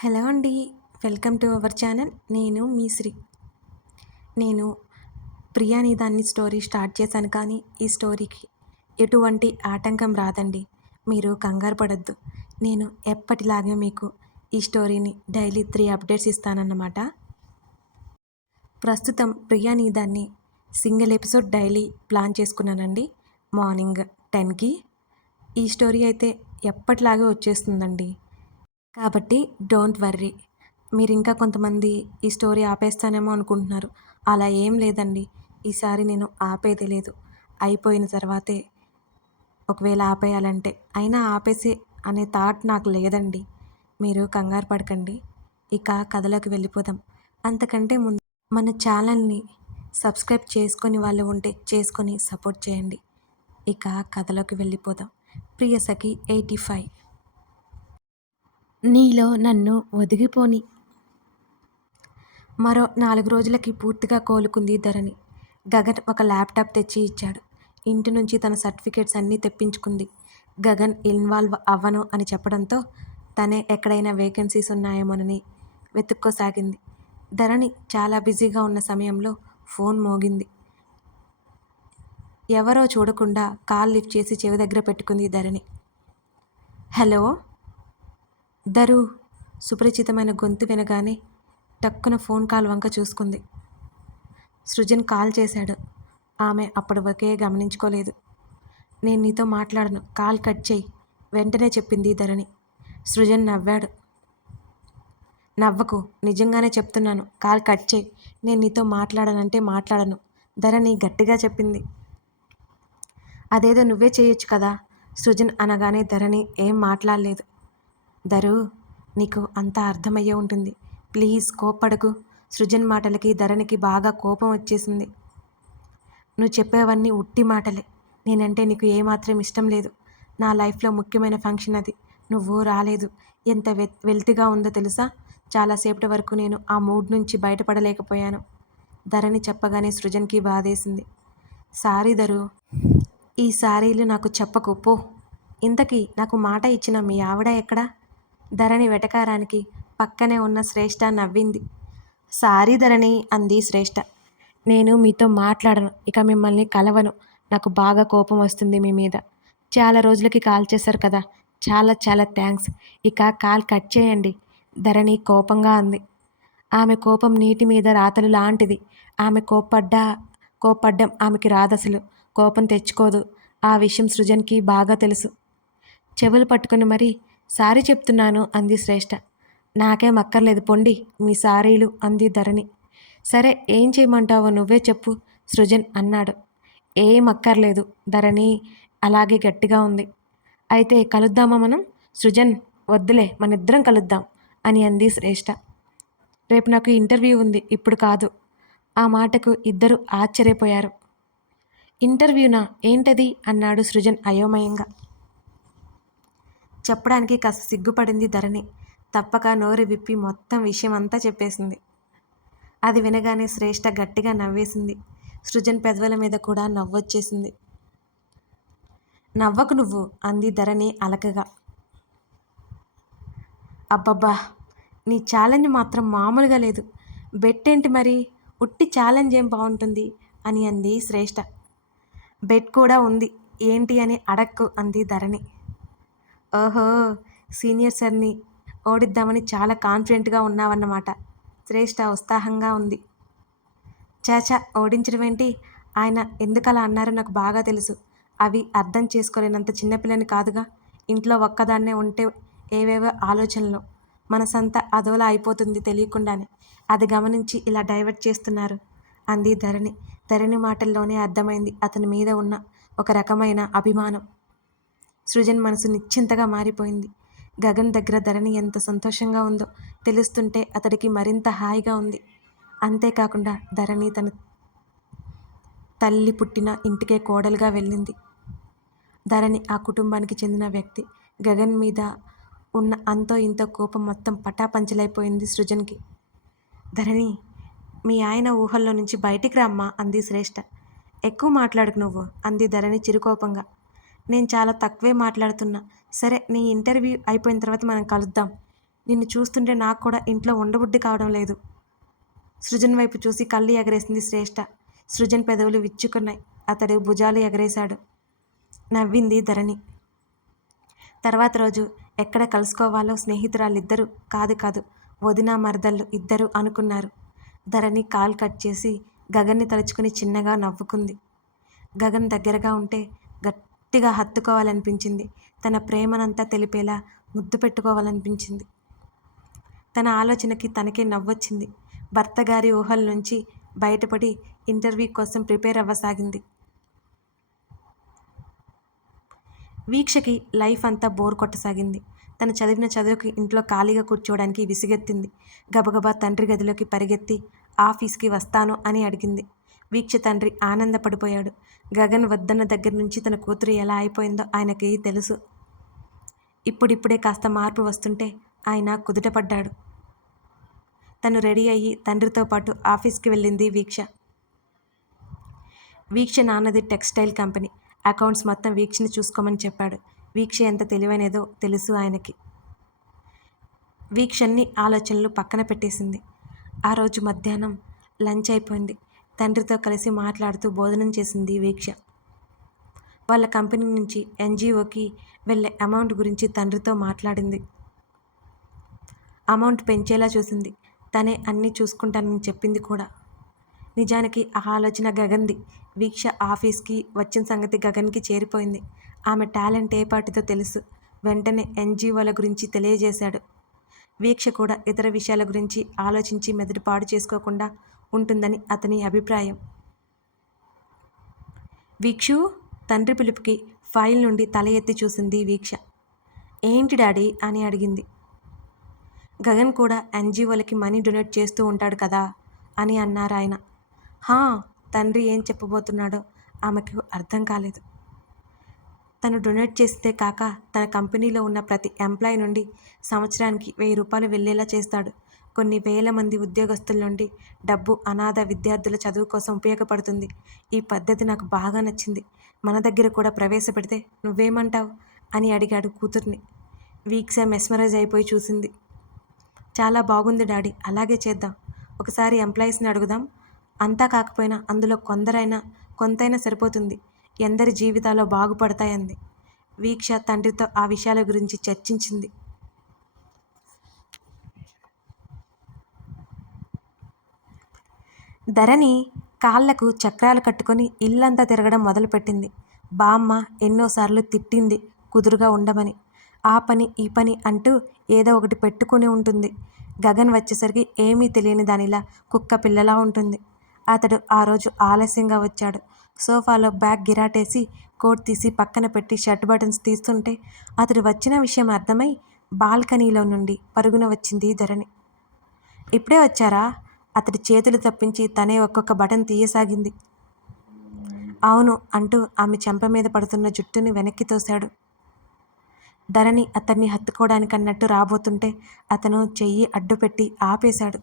Hello అండి welcome to our channel. నేను మీ శ్రీ. నేను ప్రియాని దాన్ని స్టోరీ స్టార్ట్ చేశాను కానీ ఈ స్టోరీకి ఎటువంటి ఆటంకం రాదండి. మీరు కంగారు పడద్దు. నేను ఎప్పటిలాగే మీకు ఈ స్టోరీని డైలీ త్రీ అప్డేట్స్ ఇస్తానన్నమాట. ప్రస్తుతం ప్రియాని దాన్ని సింగిల్ ఎపిసోడ్ డైలీ ప్లాన్ చేసుకున్నానండి. మార్నింగ్ టెన్కి. ఈ స్టోరీ అయితే ఎప్పటిలాగే వచ్చేస్తుందండి. కాబట్టి డోంట్ వర్రీ. మీరు ఇంకా కొంతమంది ఈ స్టోరీ ఆపేస్తానేమో అనుకుంటున్నారు. అలా ఏం లేదండి. ఈసారి నేను ఆపేది లేదు. అయిపోయిన తర్వాతే ఒకవేళ ఆపేయాలంటే. అయినా ఆపేసి అనే థాట్ నాకు లేదండి. మీరు కంగారు పడకండి. ఇక కథలోకి వెళ్ళిపోదాం. అంతకంటే ముందు మన ఛానల్ని సబ్స్క్రైబ్ చేసుకొని వాళ్ళు ఉంటే చేసుకొని సపోర్ట్ చేయండి. ఇక కథలోకి వెళ్ళిపోదాం. Priyasakhi eighty five. నీలో నన్ను ఒదిగిపోని. మరో నాలుగు రోజులకి పూర్తిగా కోలుకుంది ధరణి. గగన్ ఒక ల్యాప్టాప్ తెచ్చి ఇచ్చాడు. ఇంటి నుంచి తన సర్టిఫికేట్స్ అన్నీ తెప్పించుకుంది. గగన్ ఇన్వాల్వ్ అవ్వను అని చెప్పడంతో తనే ఎక్కడైనా వేకెన్సీస్ ఉన్నాయేమోనని వెతుక్కోసాగింది. ధరణి చాలా బిజీగా ఉన్న సమయంలో ఫోన్ మోగింది. ఎవరో చూడకుండా కాల్ లిఫ్ట్ చేసి చెవి దగ్గర పెట్టుకుంది ధరణి. హలో? దరు సుపరిచితమైన గొంతు వినగానే టక్కున ఫోన్ కాల్ వంక చూసుకుంది. సృజన్ కాల్ చేశాడు. ఆమె అప్పటి వరకే గమనించుకోలేదు. నేను నీతో మాట్లాడను. కాల్ కట్ చేయి. వెంటనే చెప్పింది ధరణి సృజన్ నవ్వాడు. నవ్వకు. నిజంగానే చెప్తున్నాను. కాల్ కట్ చేయి. నేను నీతో మాట్లాడనంటే మాట్లాడను. ధరణి గట్టిగా చెప్పింది. అదేదో నువ్వే చేయొచ్చు కదా? సృజన్ అనగానే ధరణి ఏం మాట్లాడలేదు. ధరు నీకు అంతా అర్థమయ్యే ఉంటుంది. ప్లీజ్ కోప్పడకు. సృజన్ మాటలకి ధరణికి బాగా కోపం వచ్చేసింది. నువ్వు చెప్పేవన్నీ ఉట్టి మాటలే. నేనంటే నీకు ఏమాత్రం ఇష్టం లేదు. నా లైఫ్లో ముఖ్యమైన ఫంక్షన్ అది. నువ్వు రాలేదు. ఎంత వె వెల్తిగా ఉందో తెలుసా? చాలాసేపటి వరకు నేను ఆ మూడ్ నుంచి బయటపడలేకపోయాను. ధరణి చెప్పగానే సృజన్కి బాధేసింది. సారీ ధరు. ఈ సారీలు నాకు చెప్పకు. పో. ఇంతకీ నాకు మాట ఇచ్చిన మీ ఆవిడ ఎక్కడా? ధరణి వెటకారానికి పక్కనే ఉన్న శ్రేష్ఠ నవ్వింది. సారీ ధరణి అంది శ్రేష్ఠ నేను మీతో మాట్లాడను ఇక మిమ్మల్ని కలవను. నాకు బాగా కోపం వస్తుంది మీ మీద. చాలా రోజులకి కాల్ చేశారు కదా. చాలా చాలా థ్యాంక్స్. ఇక కాల్ కట్ చేయండి ధరణి కోపంగా అంది. ఆమె కోపం నీటి మీద రాతలు లాంటిది. ఆమె కోప్పడ్డా కోపడ్డం ఆమెకి రాదసలు. కోపం తెచ్చుకోదు. ఆ విషయం సృజన్కి బాగా తెలుసు. చెవులు పట్టుకుని మరీ సారీ చెప్తున్నాను అంది శ్రేష్ఠ నాకేం అక్కర్లేదు పొండి మీ సారీలు అంది ధరణి. సరే ఏం చేయమంటావో నువ్వే చెప్పు సృజన్ అన్నాడు. ఏం అక్కర్లేదు ధరణి అలాగే గట్టిగా ఉంది. అయితే కలుద్దామా మనం? సృజన్ వద్దులే మన ఇద్దరం కలుద్దాం అని అంది శ్రేష్ఠ రేపు నాకు ఇంటర్వ్యూ ఉంది ఇప్పుడు కాదు. ఆ మాటకు ఇద్దరు ఆశ్చర్యపోయారు. ఇంటర్వ్యూనా? ఏంటది? అన్నాడు సృజన్ అయోమయంగా. చెప్పడానికి కాస్త సిగ్గుపడింది ధరణి. తప్పక నోరు విప్పి మొత్తం విషయం అంతా చెప్పేసింది. అది వినగానే శ్రేష్ఠ గట్టిగా నవ్వేసింది. సృజన్ పెదవుల మీద కూడా నవ్వొచ్చేసింది. నవ్వకు నువ్వు అంది ధరణి అలకగా. అబ్బబ్బా నీ ఛాలెంజ్ మాత్రం మామూలుగా లేదు. బెట్టేంటి మరి? ఉట్టి ఛాలెంజ్ ఏం బాగుంటుంది అని అంది శ్రేష్ఠ బెట్ కూడా ఉంది. ఏంటి అని అడక్కు అంది ధరణి. ఓహో సీనియర్ సార్ని ఓడిద్దామని చాలా కాన్ఫిడెంట్గా ఉన్నావన్నమాట. శ్రేష్ఠ ఉత్సాహంగా ఉంది. చాచా ఓడించడం ఏంటి? ఆయన ఎందుకలా అన్నారో నాకు బాగా తెలుసు. అవి అర్థం చేసుకోలేనంత చిన్నపిల్లని కాదుగా. ఇంట్లో ఒక్కదాన్నే ఉంటే ఏవేవో ఆలోచనలు. మనసంతా అదోలా అయిపోతుంది తెలియకుండానే. అది గమనించి ఇలా డైవర్ట్ చేస్తున్నారు. అంది ధరణి. ధరణి మాటల్లోనే అర్థమైంది అతని మీద ఉన్న ఒక రకమైన అభిమానం. సృజన్ మనసు నిశ్చింతగా మారిపోయింది. గగన్ దగ్గర ధరణి ఎంత సంతోషంగా ఉందో తెలుస్తుంటే అతడికి మరింత హాయిగా ఉంది. అంతేకాకుండా ధరణి తన తల్లి పుట్టిన ఇంటికే కోడలుగా వెళ్ళింది. ధరణి ఆ కుటుంబానికి చెందిన వ్యక్తి. గగన్ మీద ఉన్న అంతో ఇంతో కోపం మొత్తం పటాపంచలైపోయింది సృజన్కి. ధరణి మీ ఆయన ఊహల్లో నుంచి బయటికి రమ్మా అంది శ్రేష్ఠ ఎక్కువ మాట్లాడుకు నువ్వు అంది ధరణి చిరుకోపంగా. నేను చాలా తక్కువే మాట్లాడుతున్నా. సరే నీ ఇంటర్వ్యూ అయిపోయిన తర్వాత మనం కలుద్దాం. నిన్ను చూస్తుంటే నాకు కూడా ఇంట్లో ఉండబుద్ధి కావడం లేదు. సృజన్ వైపు చూసి కళ్ళు ఎగరేసింది శ్రేష్ఠ సృజన్ పెదవులు విచ్చుకున్నాయి. అతడు భుజాలు ఎగరేశాడు. నవ్వింది ధరణి. తర్వాత రోజు ఎక్కడ కలుసుకోవాలో స్నేహితురాలిద్దరూ కాదు కాదు వదిన మరదళ్ళు ఇద్దరు అనుకున్నారు. ధరణి కాల్ కట్ చేసి గగన్ని తలుచుకుని చిన్నగా నవ్వుకుంది. గగన్ దగ్గరగా ఉంటే గట్టిగా హత్తుకోవాలనిపించింది. తన ప్రేమనంతా తెలిపేలా ముద్దు పెట్టుకోవాలనిపించింది. తన ఆలోచనకి తనకే నవ్వొచ్చింది. భర్త గారి ఊహల నుంచి బయటపడి ఇంటర్వ్యూ కోసం ప్రిపేర్ అవ్వసాగింది. వీక్షకి లైఫ్ అంతా బోర్ కొట్టసాగింది. తను చదివిన చదువుకి ఇంట్లో ఖాళీగా కూర్చోవడానికి విసిగెత్తింది. గబగబా తండ్రి గదిలోకి పరిగెత్తి ఆఫీస్కి వస్తాను అని అడిగింది. వీక్ష తండ్రి ఆనందపడిపోయాడు. గగన్ వద్దన్న దగ్గర నుంచి తన కూతురు ఎలా అయిపోయిందో ఆయనకి తెలుసు. ఇప్పుడిప్పుడే కాస్త మార్పు వస్తుంటే ఆయన కుదుటపడ్డాడు. తను రెడీ అయ్యి తండ్రితో పాటు ఆఫీస్కి వెళ్ళింది వీక్ష. వీక్ష నాన్నది టెక్స్టైల్ కంపెనీ. అకౌంట్స్ మొత్తం వీక్షని చూసుకోమని చెప్పాడు. వీక్ష ఎంత తెలివైనదో తెలుసు ఆయనకి. వీక్షన్ని ఆలోచనలు పక్కన పెట్టేసింది. ఆ రోజు మధ్యాహ్నం లంచ్ అయిపోయింది. తండ్రితో కలిసి మాట్లాడుతూ భోజనం చేసింది వీక్ష. వాళ్ళ కంపెనీ నుంచి ఎన్జిఓకి వెళ్ళే అమౌంట్ గురించి తండ్రితో మాట్లాడింది. అమౌంట్ పెంచేలా చూసింది. తనే అన్నీ చూసుకుంటానని చెప్పింది కూడా. నిజానికి ఆ ఆలోచన గగన్ది. వీక్ష ఆఫీస్కి వచ్చిన సంగతి గగన్కి చేరిపోయింది. ఆమె టాలెంట్ ఏ పాటితో తెలుసు. వెంటనే ఎన్జిఓల గురించి తెలియజేశాడు. వీక్ష కూడా ఇతర విషయాల గురించి ఆలోచించి మెదడు పాడు చేసుకోకుండా ఉంటుందని అతని అభిప్రాయం. వీక్షు తండ్రి పిలుపుకి ఫైల్ నుండి తల ఎత్తి చూసింది వీక్ష. ఏంటి డాడీ? అని అడిగింది. గగన్ కూడా ఎన్జిఓలకి మనీ డొనేట్ చేస్తూ ఉంటాడు కదా? అని అన్నారు ఆయన. హా తండ్రి ఏం చెప్పబోతున్నాడో ఆమెకు అర్థం కాలేదు. తను డొనేట్ చేస్తే కాక తన కంపెనీలో ఉన్న ప్రతి ఎంప్లాయీ నుండి సంవత్సరానికి వెయ్యి రూపాయలు వెళ్ళేలా చేస్తాడు. కొన్ని వేల మంది ఉద్యోగస్తుల నుండి డబ్బు అనాథ విద్యార్థుల చదువు కోసం ఉపయోగపడుతుంది. ఈ పద్ధతి నాకు బాగా నచ్చింది. మన దగ్గర కూడా ప్రవేశపెడితే నువ్వేమంటావు? అని అడిగాడు కూతుర్ని. వీక్సా మెస్మరైజ్ అయిపోయి చూసింది. చాలా బాగుంది డాడీ అలాగే చేద్దాం. ఒకసారి ఎంప్లాయీస్ని అడుగుదాం. అంతా కాకపోయినా అందులో కొందరైనా కొంతైనా సరిపోతుంది. ఎందరి జీవితాల్లో బాగుపడతాయంది. వీక్ష తండ్రితో ఆ విషయాల గురించి చర్చించింది. ధరణి కాళ్ళకు చక్రాలు కట్టుకొని ఇల్లంతా తిరగడం మొదలుపెట్టింది. బామ్మ ఎన్నోసార్లు తిట్టింది కుదురుగా ఉండమని. ఆ పని ఈ పని అంటూ ఏదో ఒకటి పెట్టుకుని ఉంటుంది. గగన్ వచ్చేసరికి ఏమీ తెలియని దానిలా కుక్క పిల్లలా ఉంటుంది. అతడు ఆ రోజు ఆలస్యంగా వచ్చాడు. సోఫాలో బ్యాగ్ గిరాటేసి కోట్ తీసి పక్కన పెట్టి షర్ట్ బటన్స్ తీస్తుంటే అతడు వచ్చిన విషయం అర్థమై బాల్కనీలో నుండి పరుగున వచ్చింది ధరణి. ఇప్పుడే వచ్చారా? అతడి చేతులు తప్పించి తనే ఒక్కొక్క బటన్ తీయసాగింది. అవును అంటూ ఆమె చెంప మీద పడుతున్న జుట్టుని వెనక్కి తోశాడు. ధరణి అతన్ని హత్తుకోవడానికి అన్నట్టు రాబోతుంటే అతను చెయ్యి అడ్డుపెట్టి ఆపేశాడు.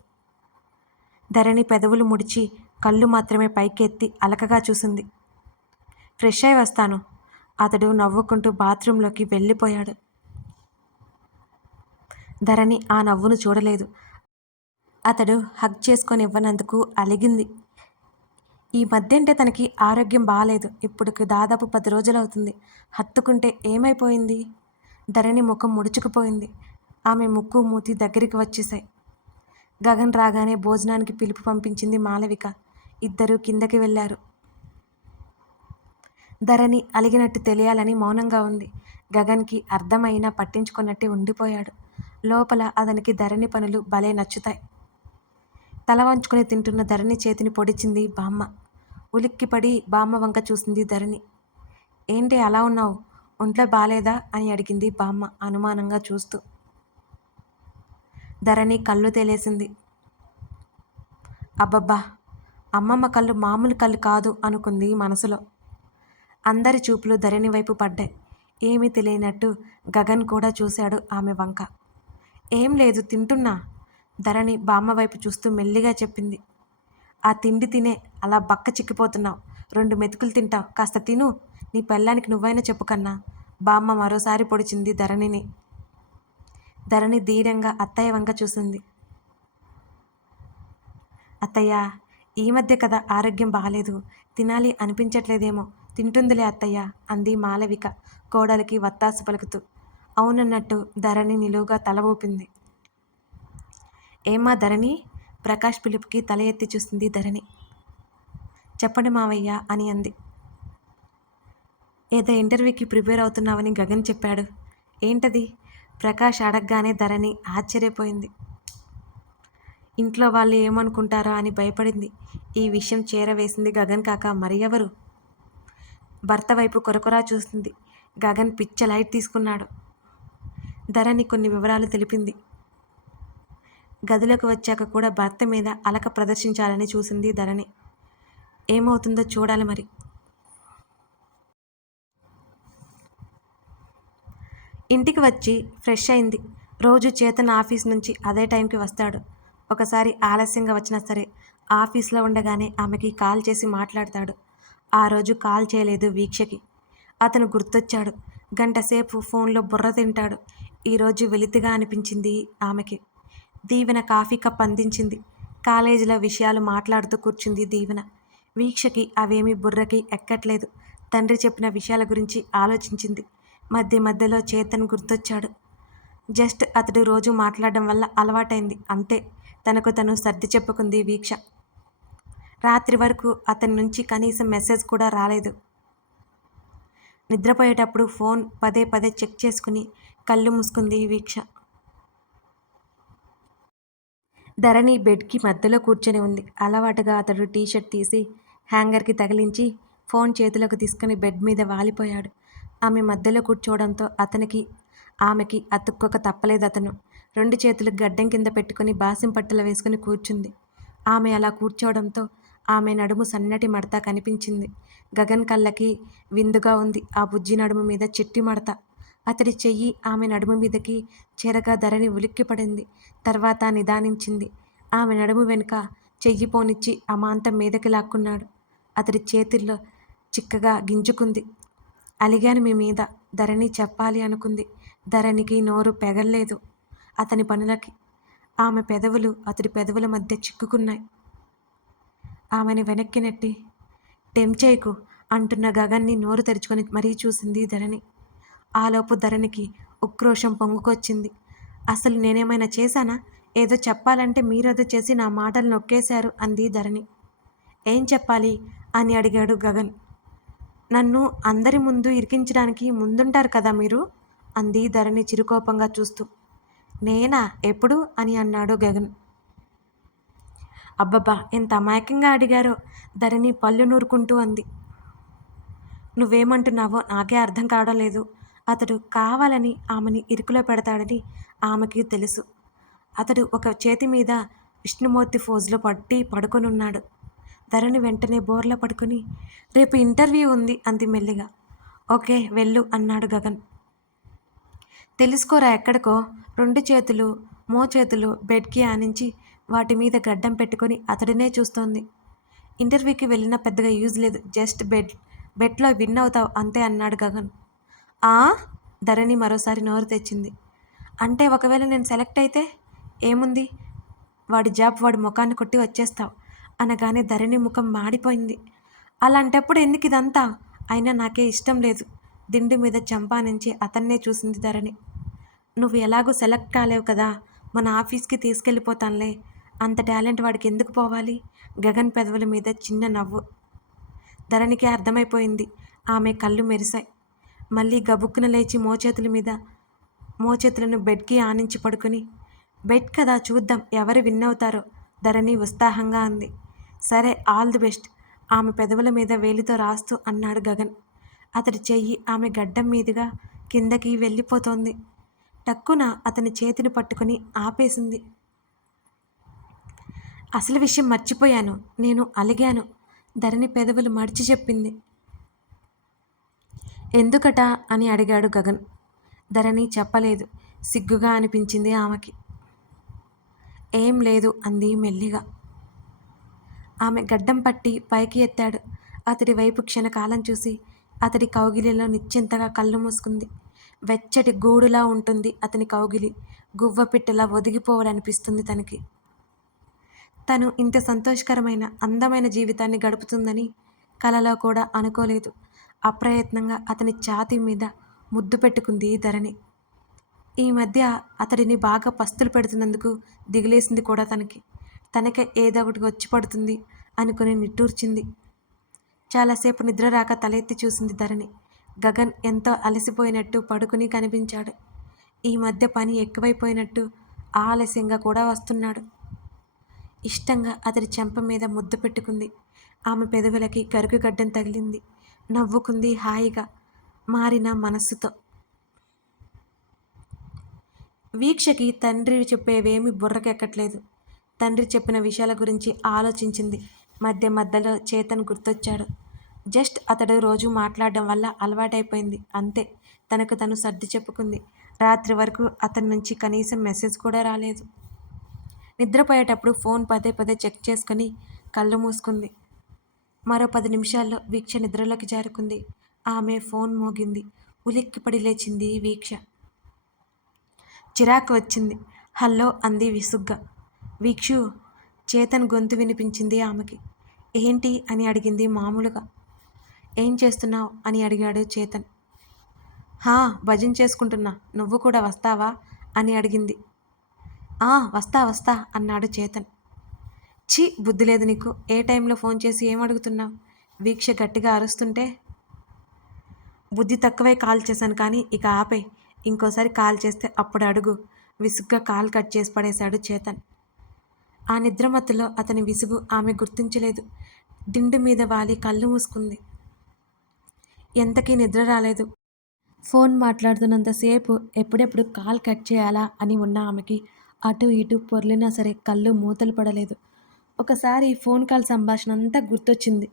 ధరణి పెదవులు ముడిచి కళ్ళు మాత్రమే పైకెత్తి అలకగా చూసింది. ఫ్రెష్ అయి వస్తాను. అతడు నవ్వుకుంటూ బాత్రూంలోకి వెళ్ళిపోయాడు. ధరణి ఆ నవ్వును చూడలేదు. అతడు హగ్ చేసుకొని ఇవ్వనందుకు అలిగింది. ఈ మధ్య అంటే తనకి ఆరోగ్యం బాగాలేదు ఇప్పటికి దాదాపు పది రోజులవుతుంది. హత్తుకుంటే ఏమైపోయింది? ధరణి ముఖం ముడుచుకుపోయింది. ఆమె ముక్కు మూతి దగ్గరికి వచ్చేసాయి గగన్ రాగానే భోజనానికి పిలుపు పంపించింది మాలవిక. ఇద్దరూ కిందకి వెళ్ళారు. ధరణి అలిగినట్టు తెలియాలని మౌనంగా ఉంది. గగన్కి అర్థమైనా పట్టించుకున్నట్టే ఉండిపోయాడు. లోపల అతనికి ధరణి పనులు భలే నచ్చుతాయి. తల వంచుకొని తింటున్న ధరణి చేతిని పొడిచింది బామ్మ. ఉలిక్కిపడి బామ్మ వంక చూసింది ధరణి. ఏంటి అలా ఉన్నావు? ఒంట్లో బాలేదా? అని అడిగింది బామ్మ అనుమానంగా చూస్తూ. ధరణి కళ్ళు తేలేసింది. అబ్బబ్బా! అమ్మమ్మ కళ్ళు మామూలు కళ్ళు కాదు అనుకుంది మనసులో. అందరి చూపులు ధరణి వైపు పడ్డాయి. ఏమీ తెలియనట్టు గగన్ కూడా చూశాడు ఆమె వంక. ఏం లేదు తింటున్నా. ధరణి బామ్మ వైపు చూస్తూ మెల్లిగా చెప్పింది. ఆ తిండి తినే అలా బక్క చిక్కిపోతున్నావు. రెండు మెతుకులు తింటావు కాస్త తిను. నీ పెళ్ళానికి నువ్వైనా చెప్పు కన్నా. బామ్మ మరోసారి పొడిచింది ధరణిని. ధరణి ధీరంగా అత్తయ్య వంక చూసింది. అత్తయ్య ఈ మధ్య కదా ఆరోగ్యం బాగాలేదు. తినాలి అనిపించట్లేదేమో. తింటుందిలే అత్తయ్య అంది మాలవిక కోడలికి వత్తాసు పలుకుతూ. అవునన్నట్టు ధరణి నిలువుగా తల ఊపింది. ఏమా ధరణి? ప్రకాష్ పిలుపుకి తల ఎత్తి చూసింది ధరణి. చెప్పండి మావయ్య అని అంది. ఏదో ఇంటర్వ్యూకి ప్రిపేర్ అవుతున్నావని గగన్ చెప్పాడు. ఏంటది? ప్రకాష్ అడగగానే ధరణి ఆశ్చర్యపోయింది. ఇంట్లో వాళ్ళు ఏమనుకుంటారో అని భయపడింది. ఈ విషయం చేరవేసింది గగన్ కాక మరి ఎవరు? భర్త వైపు కొరకొరా చూస్తుంది గగన్ పిచ్చ లైట్ తీసుకున్నాడు. ధరణి కొన్ని వివరాలు తెలిపింది. గదిలోకి వచ్చాక కూడా భర్త మీద అలక ప్రదర్శించాలని చూసింది ధరణి. ఏమవుతుందో చూడాలి మరి. ఇంటికి వచ్చి ఫ్రెష్ అయింది. రోజు చేతన్ ఆఫీస్ నుంచి అదే టైంకి వస్తాడు. ఒకసారి ఆలస్యంగా వచ్చినా సరే ఆఫీస్లో ఉండగానే ఆమెకి కాల్ చేసి మాట్లాడతాడు. ఆ రోజు కాల్ చేయలేదు వీక్షకి. అతను గుర్తొచ్చాడు. గంటసేపు ఫోన్లో బుర్ర తింటాడు. ఈరోజు వెలితిగా అనిపించింది ఆమెకి. దీవెన కాఫీ కప్ అందించింది. కాలేజీలో విషయాలు మాట్లాడుతూ కూర్చుంది దీవెన. వీక్షకి అవేమీ బుర్రకి ఎక్కట్లేదు. తండ్రి చెప్పిన విషయాల గురించి ఆలోచించింది. మధ్య మధ్యలో చేతన్ గుర్తొచ్చాడు. జస్ట్ అతడు రోజు మాట్లాడడం వల్ల అలవాటైంది. అంతే. తనకు తను సర్ది చెప్పుకుంది వీక్ష. రాత్రి వరకు అతని నుంచి కనీసం మెసేజ్ కూడా రాలేదు. నిద్రపోయేటప్పుడు ఫోన్ పదే పదే చెక్ చేసుకుని కళ్ళు మూసుకుంది వీక్ష. ధరణి బెడ్కి మధ్యలో కూర్చొని ఉంది. అలవాటుగా అతడు టీషర్ట్ తీసి హ్యాంగర్కి తగిలించి ఫోన్ చేతిలోకి తీసుకుని బెడ్ మీద వాలిపోయాడు. ఆమె మధ్యలో కూర్చోవడంతో అతనికి ఆమెకి అతుక్కోక తప్పలేదు అతను. రెండు చేతులు గడ్డం కింద పెట్టుకుని బాసిం పట్టలు వేసుకుని కూర్చుంది. ఆమె అలా కూర్చోవడంతో ఆమె నడుము సన్నటి మడత కనిపించింది. గగన్ కళ్ళకి విందుగా ఉంది. ఆ బుజ్జి నడుము మీద చిట్టి మడత. అతడి చెయ్యి ఆమె నడుము మీదకి చెరగా ధరణి ఉలిక్కిపడింది తర్వాత నిదానించింది. ఆమె నడుము వెనుక చెయ్యి పోనిచ్చి అమాంతం మీదకి లాక్కున్నాడు. అతడి చేతుల్లో చిక్కగా గింజుకుంది. అలిగాను మీ మీద. ధరణి చెప్పాలి అనుకుంది. ధరణికి నోరు పెగల్లేదు. అతని పనులకి ఆమె పెదవులు అతడి పెదవుల మధ్య చిక్కుకున్నాయి. ఆమెని వెనక్కి నెట్టి టెంచేయకు అంటున్న గగన్ని నోరు తెరుచుకొని మరీ చూసింది ధరణి. ఆలోపు ధరణికి ఉక్రోషం పొంగుకొచ్చింది. అసలు నేనేమైనా చేశానా? ఏదో చెప్పాలంటే మీరేదో చేసి నా మాటలు నొక్కేశారు అంది ధరణి. ఏం చెప్పాలి? అని అడిగాడు గగన్. నన్ను అందరి ముందు ఇరికించడానికి ముందుంటారు కదా మీరు? అంది ధరణి చిరుకోపంగా చూస్తూ. నేనా? ఎప్పుడు? అని అన్నాడు గగన్. అబ్బబ్బా! ఎంత అమాయకంగా అడిగారో! ధరణి పళ్ళు నూరుకుంటూ అంది. నువ్వేమంటున్నావో నాకే అర్థం కావడం లేదు. అతడు కావాలని ఆమెని ఇరుకులో పెడతాడని ఆమెకి తెలుసు. అతడు ఒక చేతి మీద విష్ణుమూర్తి ఫోజులో పట్టి పడుకొని ఉన్నాడు ధరణి వెంటనే బోర్లో పడుకొని రేపు ఇంటర్వ్యూ ఉంది అంది మెల్లిగా. ఓకే వెళ్ళు అన్నాడు గగన్. తెలుసుకోరా ఎక్కడికో రెండు చేతులు మో చేతులు బెడ్కి ఆనించి వాటి మీద గడ్డం పెట్టుకొని అతడినే చూస్తోంది. ఇంటర్వ్యూకి వెళ్ళినా పెద్దగా యూజ్ లేదు జస్ట్ బెడ్ బెడ్లో విన్ అవుతావు అంతే అన్నాడు గగన్. ఆ ధరణి మరోసారి నోరు తెచ్చింది. అంటే ఒకవేళ నేను సెలెక్ట్ అయితే ఏముంది? వాడి జాబ్ వాడి ముఖాన్ని కొట్టి వచ్చేస్తావు. అనగానే ధరణి ముఖం మాడిపోయింది. అలాంటప్పుడు ఎందుకు ఇదంతా? అయినా నాకే ఇష్టం లేదు. దిండు మీద చంపా నుంచి అతన్నే చూసింది ధరణి. నువ్వు ఎలాగో సెలెక్ట్ కాలేవు కదా? మన ఆఫీస్కి తీసుకెళ్ళిపోతానులే. అంత టాలెంట్ వాడికి ఎందుకు పోవాలి? గగన్ పెదవుల మీద చిన్న నవ్వు. ధరణికి అర్థమైపోయింది. ఆమె కళ్ళు మెరిశాయి. మళ్ళీ గబుక్కున లేచి మోచేతుల మీద మోచేతులను బెడ్కి ఆనించి పడుకుని బెడ్ కదా చూద్దాం ఎవరు విన్ అవుతారో ధరణి ఉత్సాహంగా అంది. సరే ఆల్ ది బెస్ట్ ఆమె పెదవుల మీద వేలితో రాస్తూ అన్నాడు గగన్. అతడి చెయ్యి ఆమె గడ్డం మీదుగా కిందకి వెళ్ళిపోతోంది. టక్కున అతని చేతిని పట్టుకుని ఆపేసింది. అసలు విషయం మర్చిపోయాను నేను అలిగాను ధరణి పెదవులు మడిచి చెప్పింది. ఎందుకట? అని అడిగాడు గగన్. ధరణి చెప్పలేదు. సిగ్గుగా అనిపించింది ఆమెకి. ఏం లేదు అంది మెల్లిగా. ఆమె గడ్డం పట్టి పైకి ఎత్తాడు. అతడి వైపు క్షణకాలం చూసి అతడి కౌగిలిలో నిశ్చింతగా కళ్ళు మూసుకుంది. వెచ్చటి గూడులా ఉంటుంది అతని కౌగిలి. గువ్వ పిట్టలా ఒదిగిపోవాలనిపిస్తుంది తనకి. తను ఇంత సంతోషకరమైన అందమైన జీవితాన్ని గడుపుతుందని కలలో కూడా అనుకోలేదు. అప్రయత్నంగా అతని ఛాతీ మీద ముద్దు పెట్టుకుంది ధరణి. ఈ మధ్య అతడిని బాగా పస్తులు పెడుతున్నందుకు దిగులేసింది కూడా తనకి. తనకే ఏదో ఒకటి వచ్చి పడుతుంది అనుకుని నిట్టూర్చింది. చాలాసేపు నిద్ర రాక తలెత్తి చూసింది ధరణి. గగన్ ఎంతో అలసిపోయినట్టు పడుకుని కనిపించాడు. ఈ మధ్య పని ఎక్కువైపోయినట్టు ఆలస్యంగా కూడా వస్తున్నాడు. ఇష్టంగా అతడి చెంప మీద ముద్దు పెట్టుకుంది. ఆమె పెదవులకి కరుకు గడ్డం తగిలింది. నవ్వుకుంది హాయిగా మారిన మనస్సుతో వీక్షకి తండ్రి చెప్పేవేమీ బుర్రకెక్కట్లేదు. తండ్రి చెప్పిన విషయాల గురించి ఆలోచించింది. మధ్య మధ్యలో చేతన్ గుర్తొచ్చాడు. జస్ట్ అతడు రోజు మాట్లాడడం వల్ల అలవాటైపోయింది. అంతే తనకు తను సర్ది చెప్పుకుంది. రాత్రి వరకు అతని నుంచి కనీసం మెసేజ్ కూడా రాలేదు. నిద్రపోయేటప్పుడు ఫోన్ పదే పదే చెక్ చేసుకుని కళ్ళు మూసుకుంది. మరో పది నిమిషాల్లో వీక్ష నిద్రలోకి జారుకుంది. ఆమె ఫోన్ మోగింది. ఉలిక్కిపడి లేచింది వీక్ష. చిరాకు వచ్చింది. హలో అంది విసుగ్గా. వీక్షు చేతన్ గొంతు వినిపించింది ఆమెకి. ఏంటి అని అడిగింది మామూలుగా. ఏం చేస్తున్నావు అని అడిగాడు చేతన్. హా భజన చేసుకుంటున్నా. నువ్వు కూడా వస్తావా అని అడిగింది. ఆ వస్తా వస్తా అన్నాడు చేతన్. ఛీ బుద్ధి లేదు నీకు. ఏ టైంలో ఫోన్ చేసి ఏం అడుగుతున్నావు? వీక్ష గట్టిగా అరుస్తుంటే బుద్ధి తక్కువే కాల్ చేశాను కానీ ఇక ఆపే. ఇంకోసారి కాల్ చేస్తే అప్పుడు అడుగు. విసుగ్గా కాల్ కట్ చేసి పడేశాడు చేతన్. ఆ నిద్రమత్తులో అతని విసుగు ఆమె గుర్తించలేదు. దిండు మీద వాలి కళ్ళు మూసుకుంది. ఎంతకీ నిద్ర రాలేదు. ఫోన్ మాట్లాడుతున్నంతసేపు ఎప్పుడెప్పుడు కాల్ కట్ చేయాలా అని ఉన్న ఆమెకి అటు ఇటు పొర్లినా సరే కళ్ళు మూతలు పడలేదు. ఒకసారి ఫోన్ కాల్ సంభాషణ అంతా గుర్తొచ్చింది.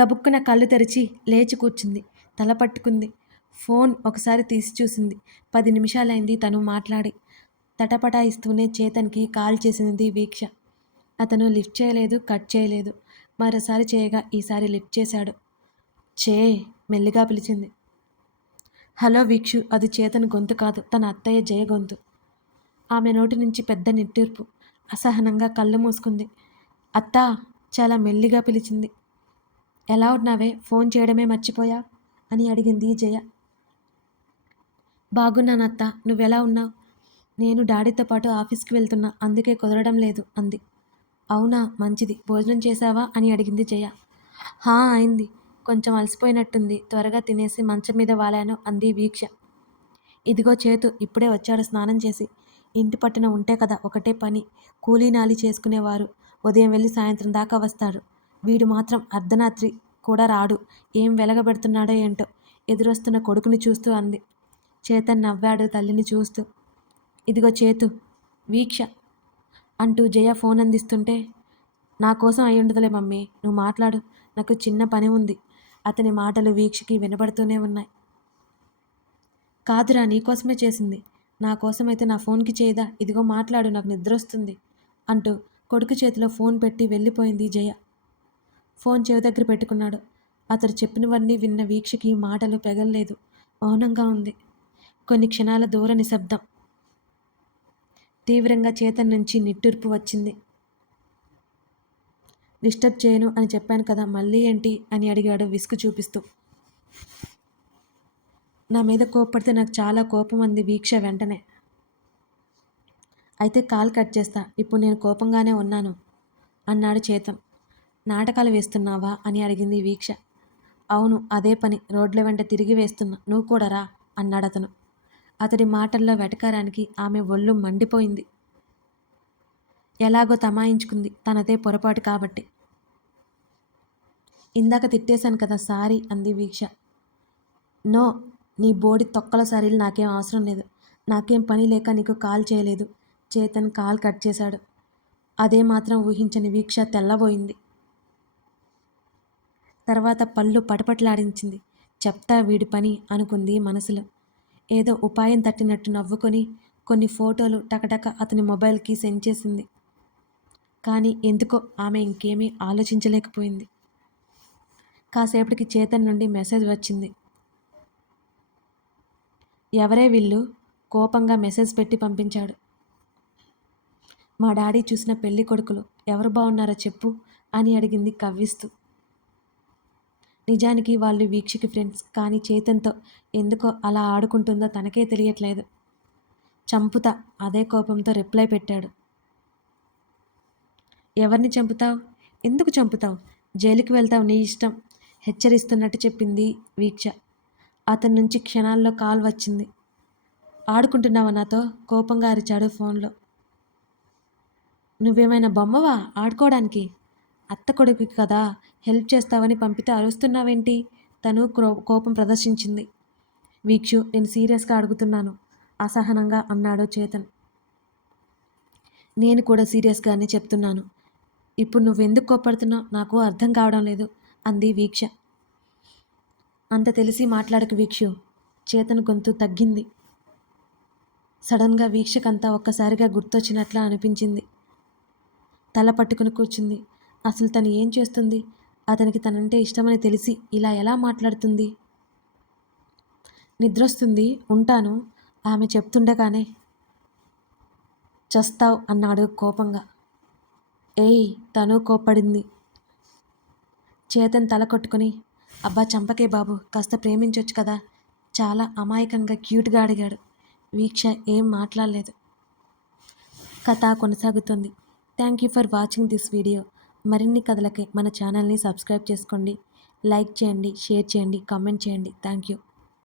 గబుక్కున కళ్ళు తెరిచి లేచి కూర్చుంది. తల పట్టుకుంది. ఫోన్ ఒకసారి తీసి చూసింది. పది నిమిషాలైంది తను మాట్లాడి తటపటాయిస్తూనే చేతన్కి కాల్ చేసింది వీక్ష. అతను లిఫ్ట్ చేయలేదు కట్ చేయలేదు. మరోసారి చేయగా ఈసారి లిఫ్ట్ చేశాడు. చే మెల్లిగా పిలిచింది. హలో వీక్షు అది చేతన్ గొంతు కాదు తన అత్తయ్య జయ గొంతు ఆమె నోటి నుంచి పెద్ద నిట్టూర్పు. అసహనంగా కళ్ళు మూసుకుంది. అత్త చాలా మెల్లిగా పిలిచింది. ఎలా ఉన్నావే? ఫోన్ చేయడమే మర్చిపోయా? అని అడిగింది జయ. బాగున్నానత్త నువ్వెలా ఉన్నావు? నేను డాడీతో పాటు ఆఫీస్కి వెళ్తున్నా. అందుకే కుదరడం లేదు అంది. అవునా? మంచిది. భోజనం చేశావా? అని అడిగింది జయ. హా అయింది. కొంచెం అలసిపోయినట్టుంది. త్వరగా తినేసి మంచం మీద వాలాను అంది వీక్ష. ఇదిగో చేతు. ఇప్పుడే వచ్చాడు స్నానం చేసి. ఇంటి పట్టున ఉంటే కదా ఒకటే పని. కూలీనాలి చేసుకునేవారు. ఉదయం వెళ్ళి సాయంత్రం దాకా వస్తాడు వీడు మాత్రం అర్ధరాత్రి కూడా రాడు. ఏం వెలగబెడుతున్నాడో ఏంటో ఎదురొస్తున్న కొడుకుని చూస్తూ అంది. చేతన్ నవ్వాడు తల్లిని చూస్తూ. ఇదిగో చేతు వీక్ష అంటూ జయ ఫోన్ అందిస్తుంటే నా కోసం అయి ఉండదులే మమ్మీ నువ్వు మాట్లాడు. నాకు చిన్న పని ఉంది. అతని మాటలు వీక్షకి వినబడుతూనే ఉన్నాయి. కాదురా నీకోసమే చేసింది. నా కోసమైతే నా ఫోన్కి చేయదా? ఇదిగో మాట్లాడు నాకు నిద్ర వస్తుంది అంటూ కొడుకు చేతిలో ఫోన్ పెట్టి వెళ్ళిపోయింది జయ. ఫోన్ చెవి దగ్గర పెట్టుకున్నాడు. అతడు చెప్పినవన్నీ విన్న వీక్షకి మాటలు పెగల్లేదు. మౌనంగా ఉంది. కొన్ని క్షణాల దూర నిశ్శబ్దం. తీవ్రంగా చేతన్ నుంచి నిట్టూర్పు వచ్చింది. డిస్టర్బ్ చేయను అని చెప్పాను కదా మళ్ళీ ఏంటి? అని అడిగాడు విసుగు చూపిస్తూ. నా మీద కోప్పడితే నాకు చాలా కోపం అంది వీక్ష వెంటనే. అయితే కాల్ కట్ చేస్తా. ఇప్పుడు నేను కోపంగానే ఉన్నాను అన్నాడు చేతం. నాటకాలు వేస్తున్నావా? అని అడిగింది వీక్ష. అవును అదే పని. రోడ్ల వెంట తిరిగి వేస్తున్నా. నువ్వు కూడా రా అన్నాడు అతను. అతడి మాటల్లో వెటకారానికి ఆమె ఒళ్ళు మండిపోయింది. ఎలాగో తమాయించుకుంది. తనదే పొరపాటు కాబట్టి. ఇందాక తిట్టేశాను కదా సారీ అంది వీక్ష. నో నీ బోడి తొక్కల సరీలు నాకేం అవసరం లేదు. నాకేం పని లేక నీకు కాల్ చేయలేదు. చేతన్ కాల్ కట్ చేశాడు. అదే మాత్రం ఊహించని వీక్ష తెల్లబోయింది. తర్వాత పళ్ళు పటపట్లాడించింది. చెప్తా వీడి పని అనుకుంది మనసులో. ఏదో ఉపాయం తట్టినట్టు నవ్వుకొని కొన్ని ఫోటోలు టకటక అతని మొబైల్కి సెండ్ చేసింది. కానీ ఎందుకో ఆమె ఇంకేమీ ఆలోచించలేకపోయింది. కాసేపటికి చేతన్ నుండి మెసేజ్ వచ్చింది. ఎవరే వీళ్ళు? కోపంగా మెసేజ్ పెట్టి పంపించాడు. మా డాడీ చూసిన పెళ్ళి కొడుకులు ఎవరు బాగున్నారో చెప్పు అని అడిగింది కవ్విస్తూ. నిజానికి వాళ్ళు వీక్షకి ఫ్రెండ్స్ కానీ చేతన్తో ఎందుకో అలా ఆడుకుంటుందో తనకే తెలియట్లేదు. చంపుతా అదే కోపంతో రిప్లై పెట్టాడు. ఎవరిని చంపుతావు? ఎందుకు చంపుతావు? జైలుకి వెళ్తావు నీ ఇష్టం హెచ్చరిస్తున్నట్టు చెప్పింది వీక్ష. అతని నుంచి క్షణాల్లో కాల్ వచ్చింది. ఆడుకుంటున్నావా నాతో? కోపంగా అరిచాడు ఫోన్లో. నువ్వేమైనా బొమ్మవా ఆడుకోవడానికి? అత్త కొడుకు కదా హెల్ప్ చేస్తావని పంపితే అరుస్తున్నావేంటి? తను క్రో- కోపం ప్రదర్శించింది. వీక్షు నేను సీరియస్గా అడుగుతున్నాను అసహనంగా అన్నాడు చేతన్. నేను కూడా సీరియస్గానే చెప్తున్నాను. ఇప్పుడు నువ్వెందుకు కోపడుతున్నావు నాకు అర్థం కావడం లేదు అంది వీక్ష. అంత తెలిసి మాట్లాడక వీక్షు. చేతను గొంతు తగ్గింది. సడన్గా వీక్షకంతా ఒక్కసారిగా గుర్తొచ్చినట్లా అనిపించింది. తల పట్టుకుని కూర్చుంది. అసలు తను ఏం చేస్తుంది? అతనికి తనంటే ఇష్టమని తెలిసి ఇలా ఎలా మాట్లాడుతుంది? నిద్రొస్తుంది ఉంటాను. ఆమె చెప్తుండగానే చస్తావ్ అన్నాడు కోపంగా. ఏయ్ తను కోప్పడింది. చేతన్ తల కొట్టుకుని అబ్బా చంపకే బాబు కాస్త ప్రేమించొచ్చు కదా. చాలా అమాయకంగా క్యూట్గా అడిగాడు. వీక్ష ఏం మాట్లాడలేదు. కథ కొనసాగుతుంది. Thank you for watching this video. మరిన్ని కథలకి మన ఛానల్ని సబ్స్క్రైబ్ చేసుకోండి. లైక్ చేయండి షేర్ చేయండి కామెంట్ చేయండి. Thank you.